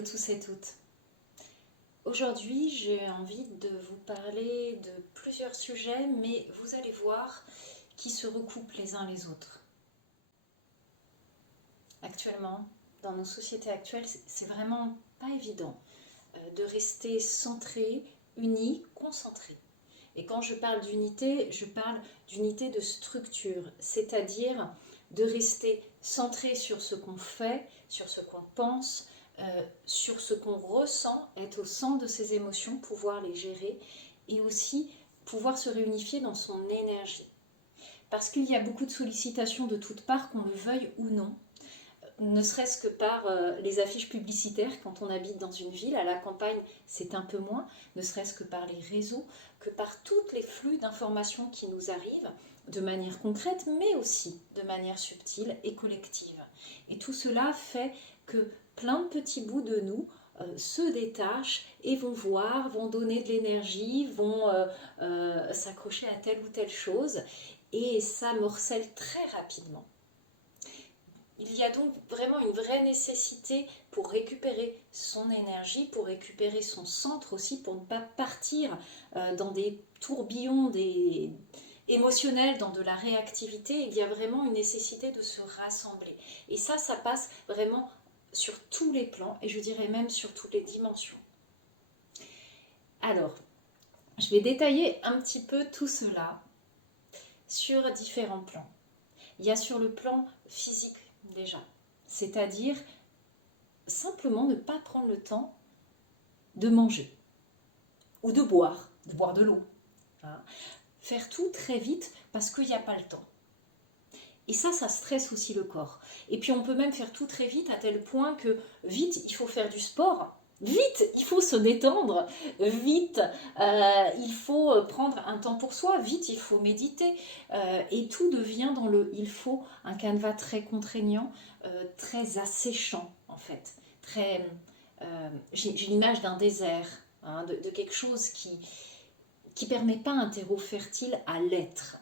Hello tous et toutes. Aujourd'hui, j'ai envie de vous parler de plusieurs sujets, mais vous allez voir qui se recoupent les uns les autres. Actuellement, dans nos sociétés actuelles, c'est vraiment pas évident de rester centré, uni, concentré. Et quand je parle d'unité de structure, c'est-à-dire de rester centré sur ce qu'on fait, sur ce qu'on pense, sur ce qu'on ressent, être au centre de ses émotions, pouvoir les gérer et aussi pouvoir se réunifier dans son énergie. Parce qu'il y a beaucoup de sollicitations de toutes parts, qu'on le veuille ou non, ne serait-ce que par les affiches publicitaires quand on habite dans une ville. À la campagne, c'est un peu moins, ne serait-ce que par les réseaux, que par tous les flux d'informations qui nous arrivent de manière concrète, mais aussi de manière subtile et collective. Et tout cela fait que plein de petits bouts de nous se détachent et vont voir, vont donner de l'énergie, vont s'accrocher à telle ou telle chose, et ça morcelle très rapidement. Il y a donc vraiment une vraie nécessité pour récupérer son énergie, pour récupérer son centre aussi, pour ne pas partir dans des tourbillons émotionnels, dans de la réactivité. Il y a vraiment une nécessité de se rassembler. Et ça passe vraiment sur tous les plans, et je dirais même sur toutes les dimensions. Alors, je vais détailler un petit peu tout cela sur différents plans. Il y a sur le plan physique déjà, c'est-à-dire simplement ne pas prendre le temps de manger ou de boire de l'eau. Hein. Faire tout très vite parce qu'il n'y a pas le temps. Et ça stresse aussi le corps. Et puis on peut même faire tout très vite à tel point que vite, il faut faire du sport. Vite, il faut se détendre. Vite, il faut prendre un temps pour soi. Vite, il faut méditer. Et tout devient dans le il faut, un canevas très contraignant, très asséchant en fait. J'ai l'image d'un désert, hein, de quelque chose qui ne permet pas un terreau fertile à l'être.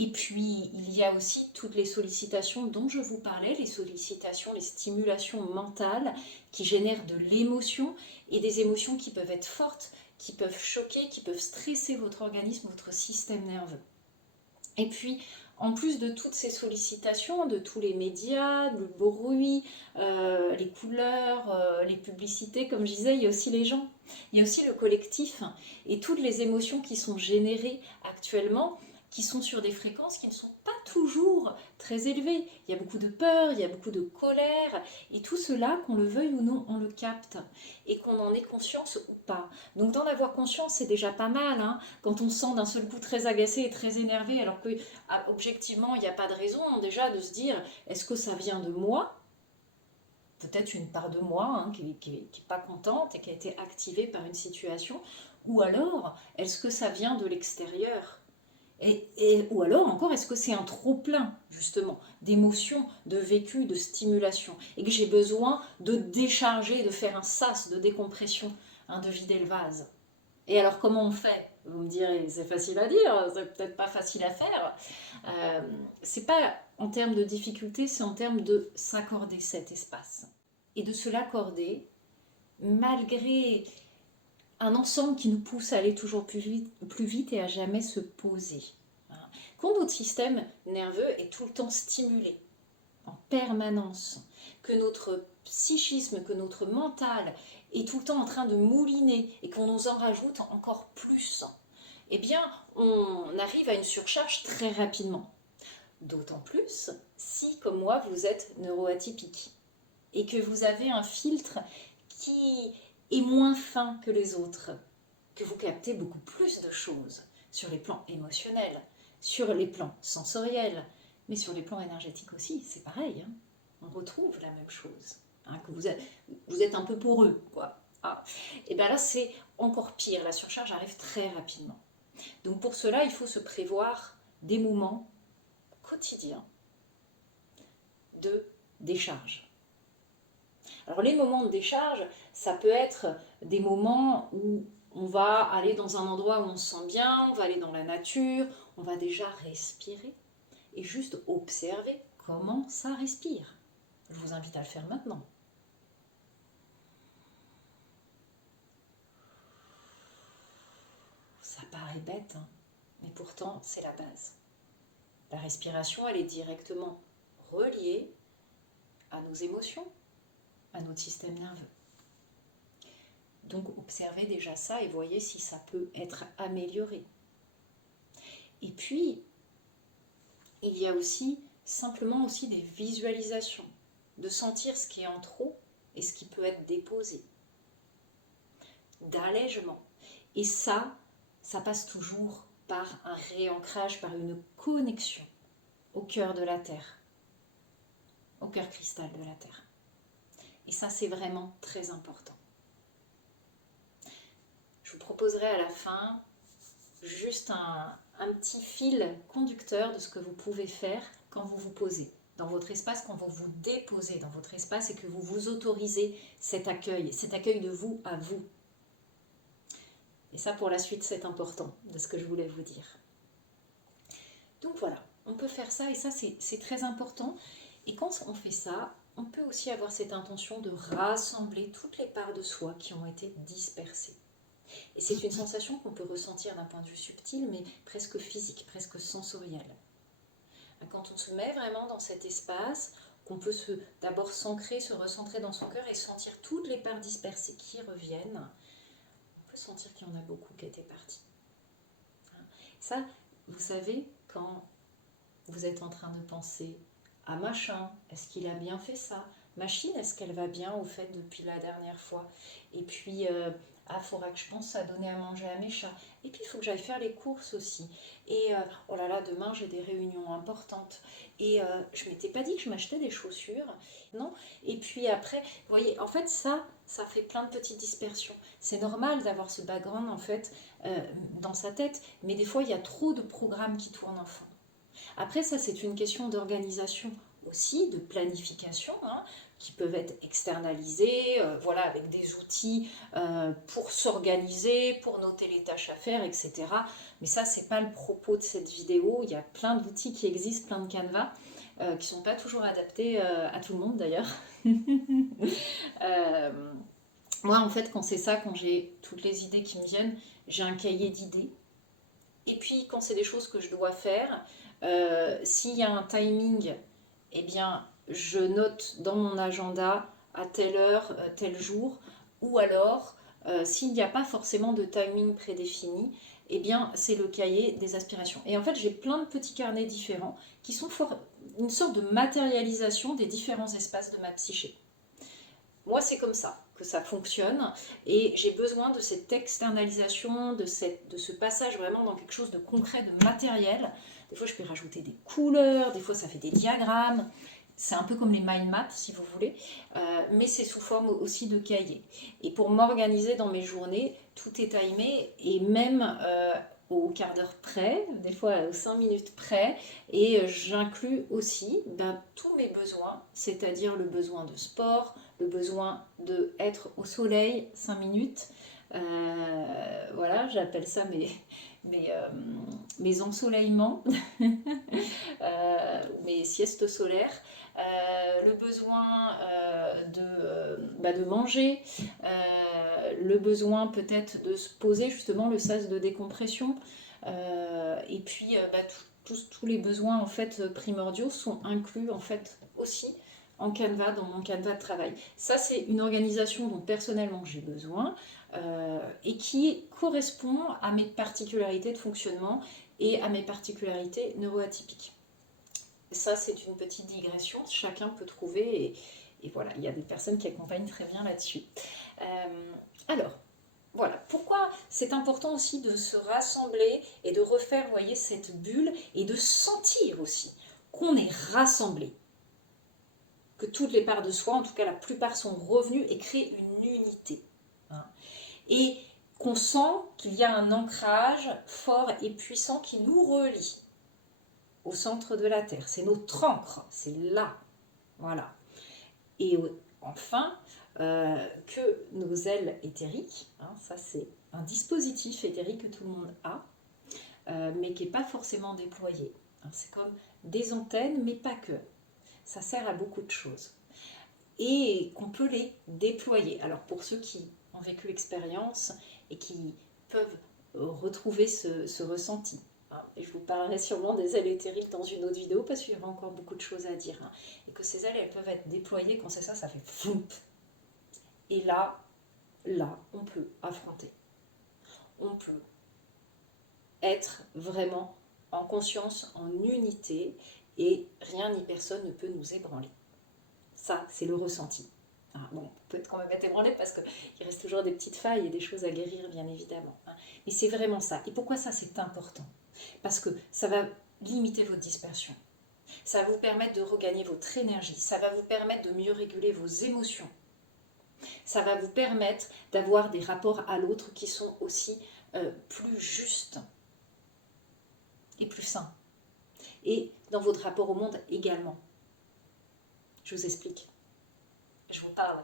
Et puis, il y a aussi toutes les sollicitations dont je vous parlais, les sollicitations, les stimulations mentales qui génèrent de l'émotion, et des émotions qui peuvent être fortes, qui peuvent choquer, qui peuvent stresser votre organisme, votre système nerveux. Et puis, en plus de toutes ces sollicitations, de tous les médias, le bruit, les couleurs, les publicités, comme je disais, il y a aussi les gens, il y a aussi le collectif, et toutes les émotions qui sont générées actuellement, qui sont sur des fréquences qui ne sont pas toujours très élevées. Il y a beaucoup de peur, il y a beaucoup de colère, et tout cela, qu'on le veuille ou non, on le capte, et qu'on en ait conscience ou pas. Donc d'en avoir conscience, c'est déjà pas mal, hein, quand on se sent d'un seul coup très agacé et très énervé, alors que objectivement, il n'y a pas de raison déjà de se dire, est-ce que ça vient de moi ? Peut-être une part de moi, hein, qui n'est pas contente et qui a été activée par une situation, ou alors, est-ce que ça vient de l'extérieur ? Ou alors encore, est-ce que c'est un trop-plein, justement, d'émotions, de vécu, de stimulation, et que j'ai besoin de décharger, de faire un sas de décompression, hein, de vider le vase. Et alors, comment on fait ? Vous me direz, c'est facile à dire, c'est peut-être pas facile à faire. C'est pas en termes de difficulté, c'est en termes de s'accorder cet espace. Et de se l'accorder, malgré un ensemble qui nous pousse à aller toujours plus vite et à jamais se poser. Quand notre système nerveux est tout le temps stimulé, en permanence, que notre psychisme, que notre mental est tout le temps en train de mouliner et qu'on nous en rajoute encore plus, eh bien, on arrive à une surcharge très rapidement. D'autant plus si, comme moi, vous êtes neuroatypique et que vous avez un filtre qui est moins fin que les autres, que vous captez beaucoup plus de choses sur les plans émotionnels, sur les plans sensoriels, mais sur les plans énergétiques aussi, c'est pareil. Hein. On retrouve la même chose. Hein, que vous êtes un peu poreux, quoi. Ah. Et bien là, c'est encore pire. La surcharge arrive très rapidement. Donc pour cela, il faut se prévoir des moments quotidiens de décharge. Alors les moments de décharge, ça peut être des moments où on va aller dans un endroit où on se sent bien, on va aller dans la nature, on va déjà respirer et juste observer comment ça respire. Je vous invite à le faire maintenant. paraît bête, hein, mais pourtant c'est la base. La respiration, elle est directement reliée à nos émotions, à notre système nerveux. Donc observez déjà ça et voyez si ça peut être amélioré. Et puis, il y a aussi simplement aussi des visualisations, de sentir ce qui est en trop et ce qui peut être déposé, d'allègement. Et ça passe toujours par un réancrage, par une connexion au cœur de la Terre, au cœur cristal de la Terre. Et ça, c'est vraiment très important. Je vous proposerai à la fin juste un petit fil conducteur de ce que vous pouvez faire quand vous vous posez dans votre espace, quand vous vous déposez dans votre espace et que vous vous autorisez cet accueil de vous à vous. Et ça, pour la suite, c'est important de ce que je voulais vous dire. Donc voilà, on peut faire ça et ça, c'est très important. Et quand on fait ça, on peut aussi avoir cette intention de rassembler toutes les parts de soi qui ont été dispersées. Et c'est une sensation qu'on peut ressentir d'un point de vue subtil, mais presque physique, presque sensoriel. Quand on se met vraiment dans cet espace, qu'on peut d'abord s'ancrer, se recentrer dans son cœur et sentir toutes les parts dispersées qui reviennent, on peut sentir qu'il y en a beaucoup qui étaient parties. Ça, vous savez, quand vous êtes en train de penser à machin, est-ce qu'il a bien fait ça? Machine, est-ce qu'elle va bien au fait depuis la dernière fois? Et puis, faudra que je pense à donner à manger à mes chats. Et puis, il faut que j'aille faire les courses aussi. Et oh là là, demain, j'ai des réunions importantes. Et je ne m'étais pas dit que je m'achetais des chaussures. Non. Et puis après, vous voyez, en fait, ça fait plein de petites dispersions. C'est normal d'avoir ce background, en fait, dans sa tête. Mais des fois, il y a trop de programmes qui tournent en fond. Après, ça, c'est une question d'organisation aussi, de planification, hein, qui peuvent être externalisés, voilà, avec des outils pour s'organiser, pour noter les tâches à faire, etc. Mais ça, c'est pas le propos de cette vidéo. Il y a plein d'outils qui existent, plein de canevas, qui ne sont pas toujours adaptés à tout le monde d'ailleurs. Moi, en fait, quand c'est ça, quand j'ai toutes les idées qui me viennent, j'ai un cahier d'idées. Et puis, quand c'est des choses que je dois faire, s'il y a un timing, eh bien, je note dans mon agenda à telle heure, tel jour, ou alors, s'il n'y a pas forcément de timing prédéfini, eh bien, c'est le cahier des aspirations. Et en fait, j'ai plein de petits carnets différents qui sont une sorte de matérialisation des différents espaces de ma psyché. Moi, c'est comme ça que ça fonctionne et j'ai besoin de cette externalisation, de ce passage vraiment dans quelque chose de concret, de matériel. Des fois, je peux rajouter des couleurs, des fois, ça fait des diagrammes. C'est un peu comme les mind maps, si vous voulez, mais c'est sous forme aussi de cahier. Et pour m'organiser dans mes journées, tout est timé et même au quart d'heure près, des fois aux 5 minutes près, et j'inclus aussi tous mes besoins, c'est-à-dire le besoin de sport, le besoin d'être au soleil 5 minutes. Voilà, j'appelle ça mes ensoleillements, mes siestes solaires. Le besoin de manger, le besoin peut-être de se poser, justement le sas de décompression, et puis tous les besoins en fait primordiaux sont inclus en fait aussi en Canva, dans mon Canva de travail. Ça, c'est une organisation dont personnellement j'ai besoin et qui correspond à mes particularités de fonctionnement et à mes particularités neuroatypiques. Ça, c'est une petite digression, chacun peut trouver, et voilà, il y a des personnes qui accompagnent très bien là-dessus. Alors, voilà, pourquoi c'est important aussi de se rassembler et de refaire, vous voyez, cette bulle, et de sentir aussi qu'on est rassemblés, que toutes les parts de soi, en tout cas la plupart, sont revenues et créent une unité. Hein. Et qu'on sent qu'il y a un ancrage fort et puissant qui nous relie au centre de la Terre. C'est notre ancre, c'est là. Voilà. Et enfin, que nos ailes éthériques, hein, ça c'est un dispositif éthérique que tout le monde a, mais qui n'est pas forcément déployé. Hein, c'est comme des antennes, mais pas que. Ça sert à beaucoup de choses. Et qu'on peut les déployer. Alors pour ceux qui ont vécu l'expérience et qui peuvent retrouver ce ressenti. Hein. Et je vous parlerai sûrement des ailes éthériques dans une autre vidéo parce qu'il y aura encore beaucoup de choses à dire. Hein. Et que ces ailes, elles peuvent être déployées quand c'est ça, ça fait foump. Et là, on peut affronter. On peut être vraiment en conscience, en unité, et rien ni personne ne peut nous ébranler. Ça, c'est le ressenti. Ah, bon, on peut quand même être ébranlé parce qu'il reste toujours des petites failles et des choses à guérir, bien évidemment. Hein. Mais c'est vraiment ça. Et pourquoi ça, c'est important? Parce que ça va limiter votre dispersion. Ça va vous permettre de regagner votre énergie. Ça va vous permettre de mieux réguler vos émotions. Ça va vous permettre d'avoir des rapports à l'autre qui sont aussi plus justes et plus sains. Et dans votre rapport au monde également. Je vous explique. Je vous parle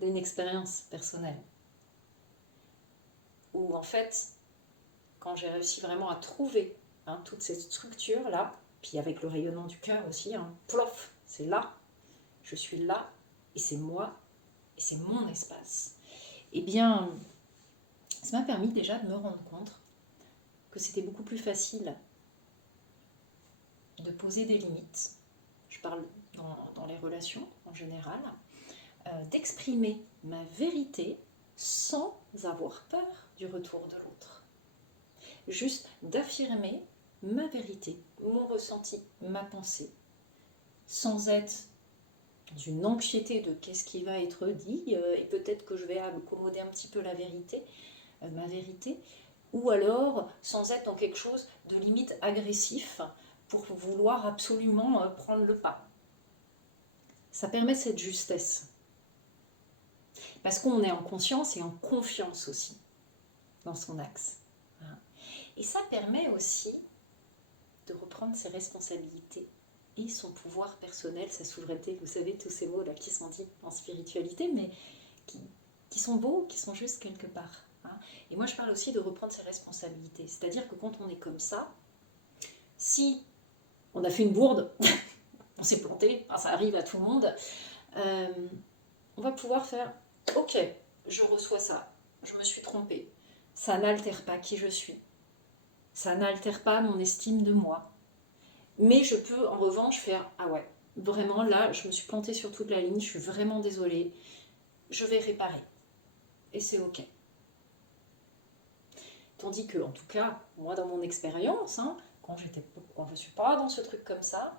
d'une expérience personnelle. Où en fait, quand j'ai réussi vraiment à trouver toute cette structure-là, puis avec le rayonnement du cœur aussi, plof, c'est là, je suis là, et c'est moi, et c'est mon espace. Eh bien, ça m'a permis déjà de me rendre compte que c'était beaucoup plus facile de poser des limites. Je parle dans les relations en général, d'exprimer ma vérité sans avoir peur du retour de l'autre. Juste d'affirmer ma vérité, mon ressenti, ma pensée, sans être dans une anxiété de qu'est-ce qui va être dit, et peut-être que je vais accommoder un petit peu la vérité, ma vérité, ou alors sans être dans quelque chose de limite agressif pour vouloir absolument prendre le pas. Ça permet cette justesse. Parce qu'on est en conscience et en confiance aussi dans son axe. Et ça permet aussi de reprendre ses responsabilités et son pouvoir personnel, sa souveraineté. Vous savez, tous ces mots-là qui sont dits en spiritualité, mais qui sont beaux, qui sont juste quelque part. Et moi, je parle aussi de reprendre ses responsabilités. C'est-à-dire que quand on est comme ça, si on a fait une bourde, on s'est planté, ça arrive à tout le monde, on va pouvoir faire « Ok, je reçois ça, je me suis trompée. Ça n'altère pas qui je suis. Ça n'altère pas mon estime de moi. Mais je peux en revanche faire « Ah ouais, vraiment là, je me suis plantée sur toute la ligne, je suis vraiment désolée. Je vais réparer. Et c'est ok. » Tandis que, en tout cas, moi dans mon expérience, quand je ne suis pas dans ce truc comme ça,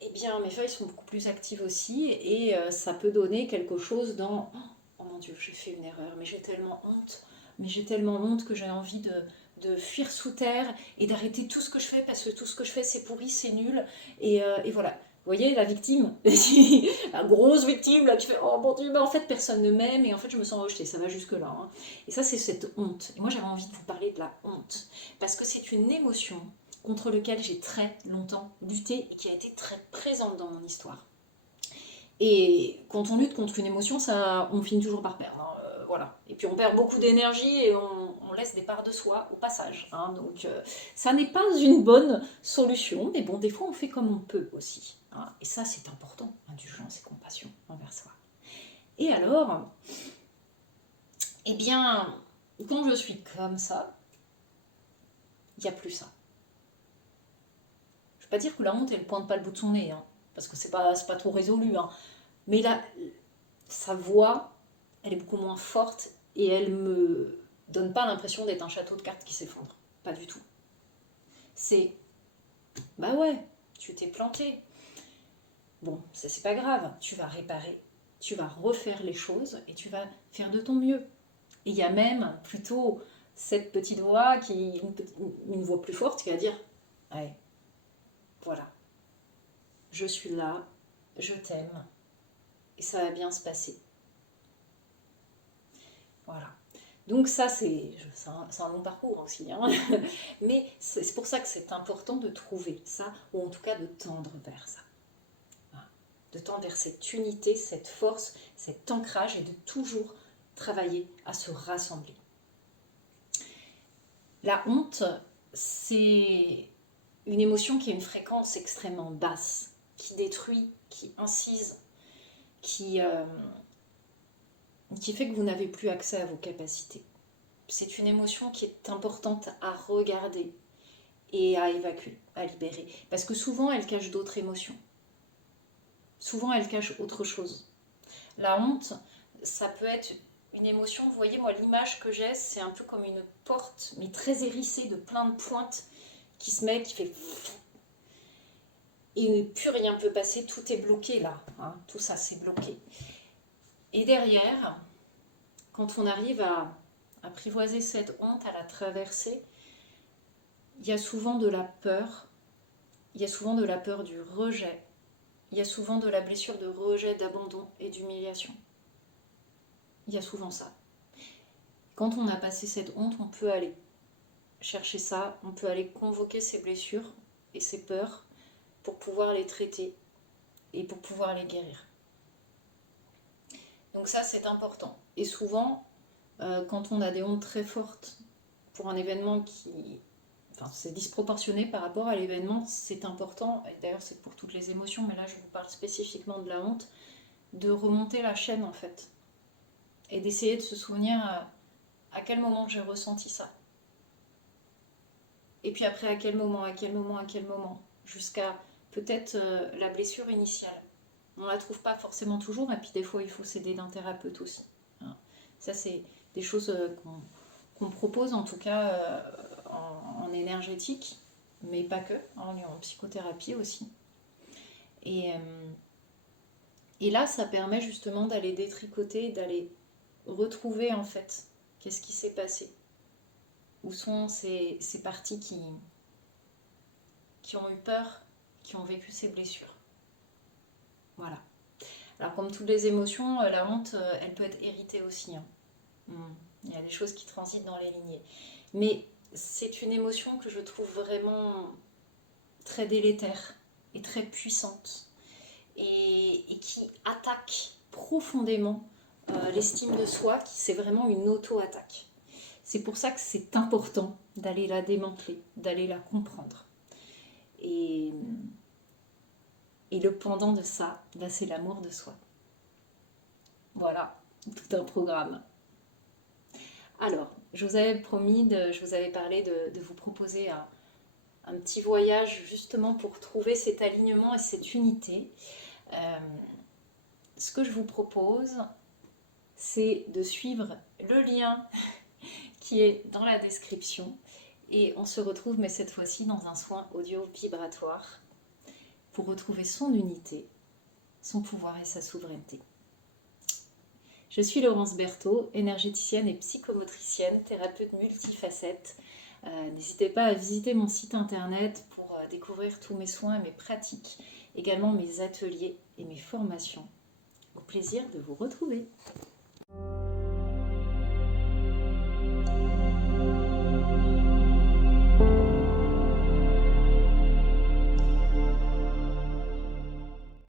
eh bien mes feuilles sont beaucoup plus actives aussi et ça peut donner quelque chose dans « Oh mon Dieu, j'ai fait une erreur, mais j'ai tellement honte, que j'ai envie de fuir sous terre et d'arrêter tout ce que je fais parce que tout ce que je fais c'est pourri, c'est nul. » Et voilà. Vous voyez, la victime, la grosse victime là, qui fait « Oh mon Dieu, mais en fait personne ne m'aime et en fait je me sens rejetée. » Ça va jusque-là. Et ça, c'est cette honte. Et moi, j'avais envie de vous parler de la honte parce que c'est une émotion contre laquelle j'ai très longtemps lutté et qui a été très présente dans mon histoire. Et quand on lutte contre une émotion, on finit toujours par perdre. Voilà. Et puis on perd beaucoup d'énergie et on laisse des parts de soi au passage. Donc ça n'est pas une bonne solution, mais bon, des fois on fait comme on peut aussi. Et ça, c'est important, indulgence et compassion envers soi. Et alors, eh bien, quand je suis comme ça, il n'y a plus ça. Je ne veux pas dire que la honte, elle ne pointe pas le bout de son nez, parce que c'est pas trop résolu. Mais là, sa voix, elle est beaucoup moins forte et elle me donne pas l'impression d'être un château de cartes qui s'effondre. Pas du tout. C'est, bah ouais, tu t'es planté. Bon, ça c'est pas grave, tu vas réparer, tu vas refaire les choses et tu vas faire de ton mieux. Et il y a même plutôt cette petite voix, une voix plus forte qui va dire, ouais, voilà, je suis là, je t'aime et ça va bien se passer. Voilà. Donc ça, c'est un long parcours aussi. Mais c'est pour ça que c'est important de trouver ça, ou en tout cas de tendre vers ça. De tendre vers cette unité, cette force, cet ancrage et de toujours travailler à se rassembler. La honte, c'est une émotion qui a une fréquence extrêmement basse, qui détruit, qui incise, qui fait que vous n'avez plus accès à vos capacités. c'est une émotion qui est importante à regarder et à évacuer, à libérer. Parce que souvent, elle cache d'autres émotions. Souvent, elle cache autre chose. La honte, ça peut être une émotion, vous voyez, moi, l'image que j'ai, c'est un peu comme une porte, mais très hérissée de plein de pointes qui se met, qui fait... Et plus rien peut passer, tout est bloqué là. Hein, tout ça, c'est bloqué. Et derrière, quand on arrive à apprivoiser cette honte, à la traverser, il y a souvent de la peur, il y a souvent de la peur du rejet, il y a souvent de la blessure de rejet, d'abandon et d'humiliation. Il y a souvent ça. Quand on a passé cette honte, on peut aller chercher ça, on peut aller convoquer ces blessures et ces peurs pour pouvoir les traiter et pour pouvoir les guérir. Donc ça, c'est important. Et souvent, quand on a des hontes très fortes pour un événement qui... Enfin, c'est disproportionné par rapport à l'événement, c'est important, et d'ailleurs c'est pour toutes les émotions, mais là je vous parle spécifiquement de la honte, de remonter la chaîne en fait. Et d'essayer de se souvenir à quel moment j'ai ressenti ça. Et puis après, à quel moment, jusqu'à peut-être la blessure initiale. On ne la trouve pas forcément toujours, et puis des fois, il faut s'aider d'un thérapeute aussi. Hein. Ça, c'est des choses qu'on propose, en tout cas en énergétique, mais pas que, en psychothérapie aussi. Et là, ça permet justement d'aller détricoter, d'aller retrouver en fait qu'est-ce qui s'est passé. Où sont ces parties qui ont eu peur, qui ont vécu ces blessures. Voilà. Alors comme toutes les émotions, la honte, elle peut être héritée aussi. Hein. Il y a des choses qui transitent dans les lignées. Mais c'est une émotion que je trouve vraiment très délétère et très puissante. Et qui attaque profondément l'estime de soi, qui c'est vraiment une auto-attaque. C'est pour ça que c'est important d'aller la démanteler, d'aller la comprendre. Et le pendant de ça, c'est l'amour de soi. Voilà, tout un programme. Alors, je vous avais promis, je vous avais parlé de vous proposer un petit voyage justement pour trouver cet alignement et cette unité. Ce que je vous propose, c'est de suivre le lien qui est dans la description. Et on se retrouve, mais cette fois-ci, dans un soin audio vibratoire pour retrouver son unité, son pouvoir et sa souveraineté. Je suis Laurence Berthaud, énergéticienne et psychomotricienne, thérapeute multifacette. N'hésitez pas à visiter mon site internet pour découvrir tous mes soins et mes pratiques, également mes ateliers et mes formations. Au plaisir de vous retrouver.